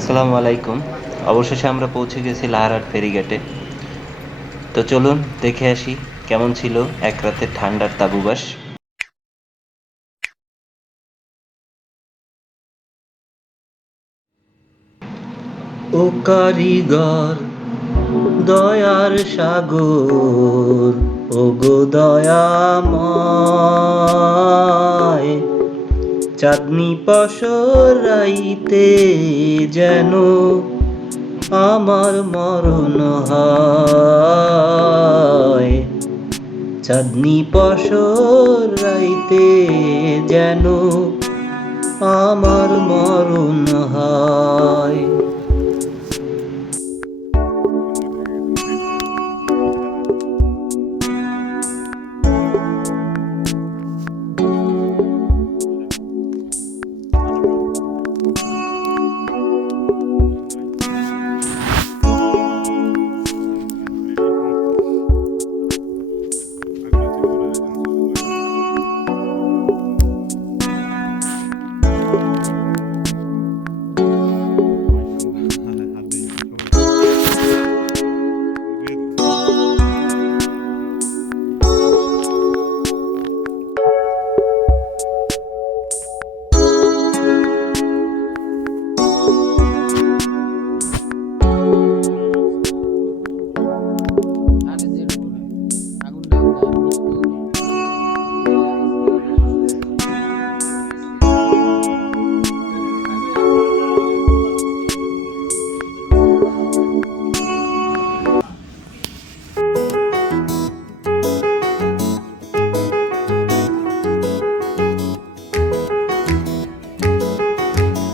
আসসালামু আলাইকুম। অবশেষে আমরা পৌঁছে গেছি লাহারহাট ফেরিঘাটে। তো চলুন দেখে আসি কেমন ছিল এক রাতের ঠান্ডার তাবুবাস। ও কারিগর দয়ার সাগর, ও গো দয়াময়, চাঁদনি পসরাইতে যেন আমার মরণ হয়। চাঁদনি পসরাইতে যেন আমার মরণ হয়।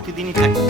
প্রতিদিনই থাকে।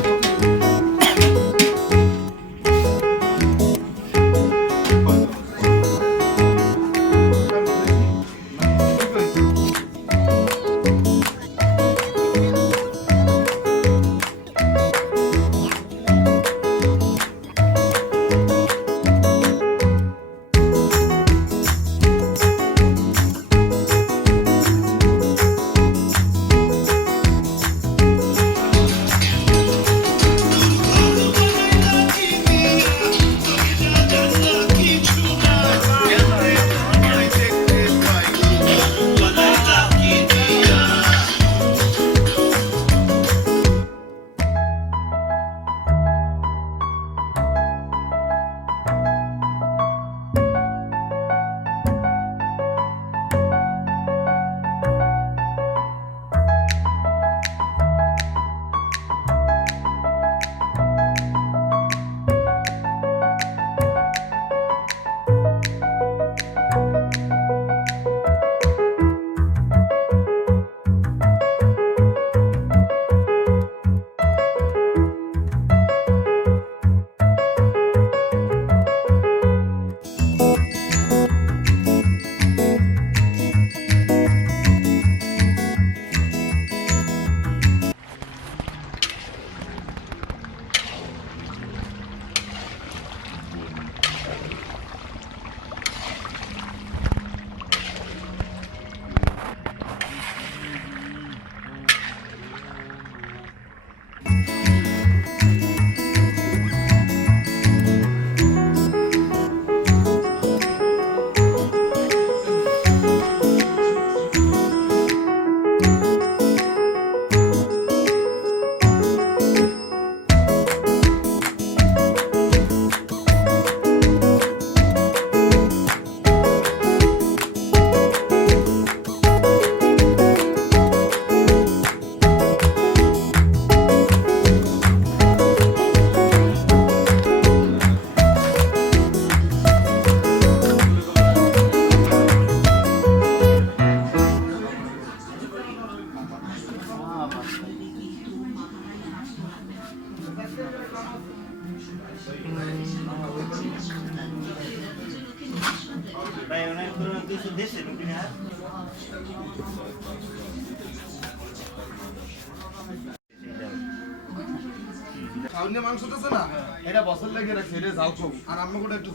মাংস আছে না এটা বছর লেগে রাখছে এটা যাও খুব আর আমরা கூட একটু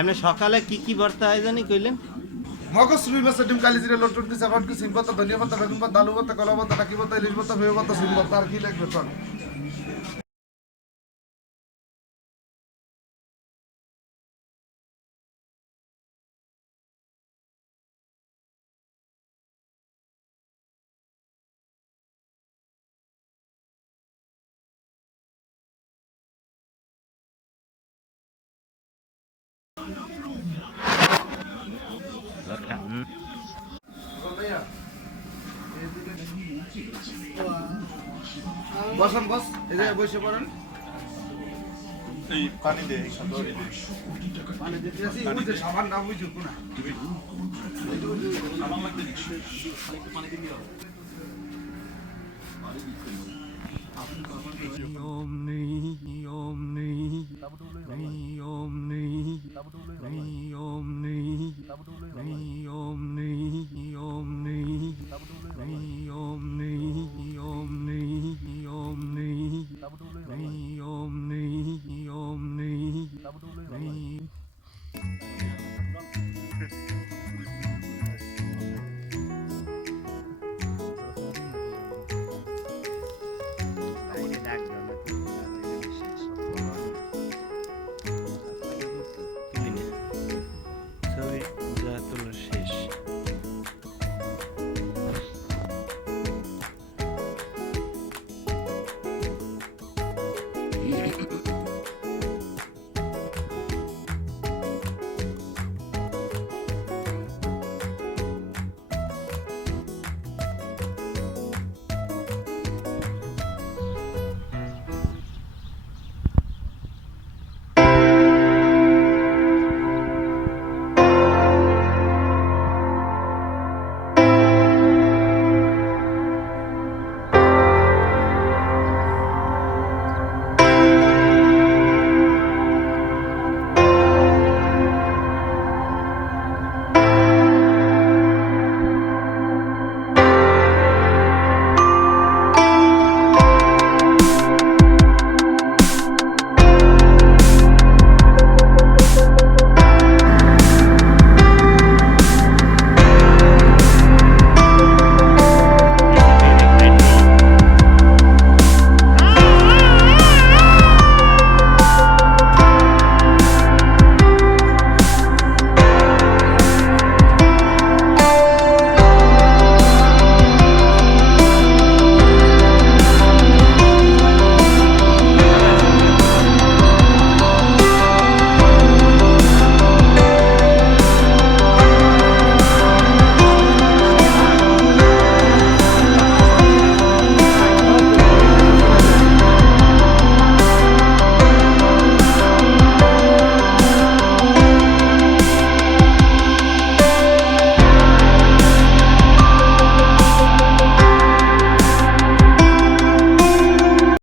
এমনি সকালে কি কি ভর্তা হয় জানি কইলেন? মগজ রুই মাছের ডিম কালি জিরে লটুন দিছে আবার কি সিম পাতা ধনিয়া পাতা বেগুন পাতা আলু পাতা কলা পাতা টাকি পাতা ইলিশ পাতা ভেবে পাতা সিম পাতা আর কি লাগবে তোর বসেন বস এই যে বসে পড়েন এই পানি দে সদরি দে পানি দিতে আসি ওই যে সাবান না বুঝু কোনা সাবান লাগবে